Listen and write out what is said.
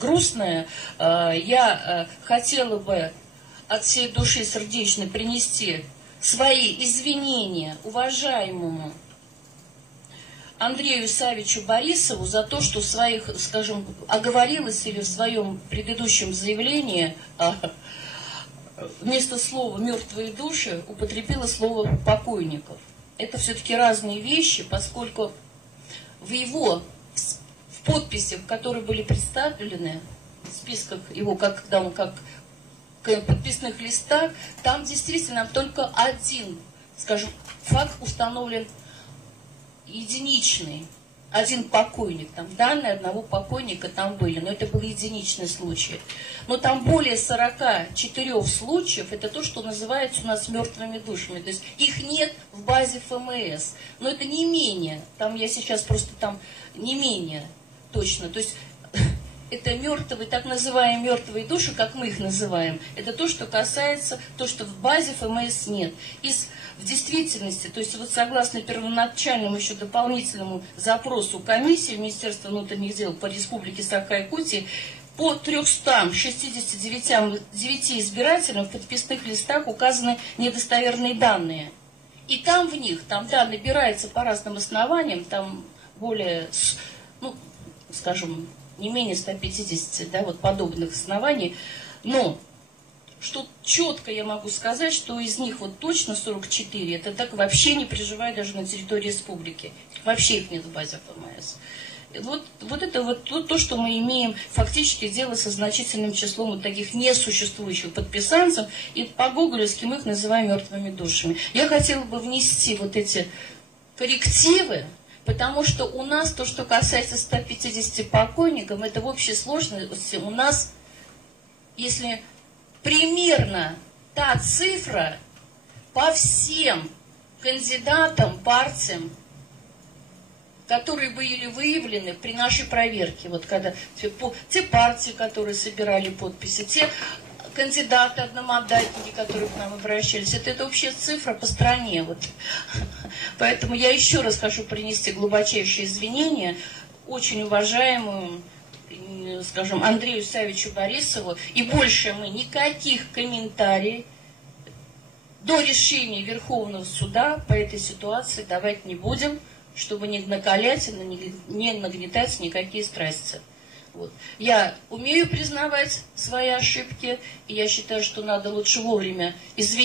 Грустное. Я хотела бы от всей души сердечно принести свои извинения уважаемому Андрею Савичу Борисову за то, что в своих, скажем, оговорилась или в своем предыдущем заявлении вместо слова «мертвые души» употребила слово «покойников». Это все-таки разные вещи, поскольку в подписях, которые были представлены, в списках его, как подписных листах, там действительно только один, скажем, факт установлен единичный. Один покойник, там данные одного покойника там были, но это был единичный случай. Но там более 44 случаев, это то, что называется у нас мертвыми душами. То есть их нет в базе ФМС. Но это не менее, там я сейчас просто там не менее точно. То есть это мертвые, так называемые мертвые души, как мы их называем, это то, что касается, то, что в базе ФМС нет. В действительности, то есть вот согласно первоначальному еще дополнительному запросу комиссии Министерства внутренних дел по Республике Саха-Якутия, по 369 избирателям в подписных листах указаны недостоверные данные. И там в них, там данные набираются по разным основаниям, там более, ну, скажем, не менее 150, да, вот подобных оснований, но что четко я могу сказать, что из них вот точно 44, это так вообще не проживают даже на территории республики. Вообще их нет в базе ФМС. Вот это вот то, что мы имеем фактически дело со значительным числом вот таких несуществующих подписанцев, и по-гоголевски мы их называем мертвыми душами. Я хотела бы внести вот эти коррективы, потому что у нас то, что касается 150 покойников, это в общей сложности у нас, если примерно та цифра по всем кандидатам, партиям, которые были выявлены при нашей проверке, вот когда те партии, которые собирали подписи, те кандидаты, одномандатники, которые к нам обращались, это общая цифра по стране. Вот. Поэтому я еще раз хочу принести глубочайшие извинения очень уважаемому, скажем, Андрею Савичу Борисову, и больше мы никаких комментариев до решения Верховного суда по этой ситуации давать не будем, чтобы не накалять, не нагнетать никакие страсти. Вот. Я умею признавать свои ошибки, и я считаю, что надо лучше вовремя извиниться.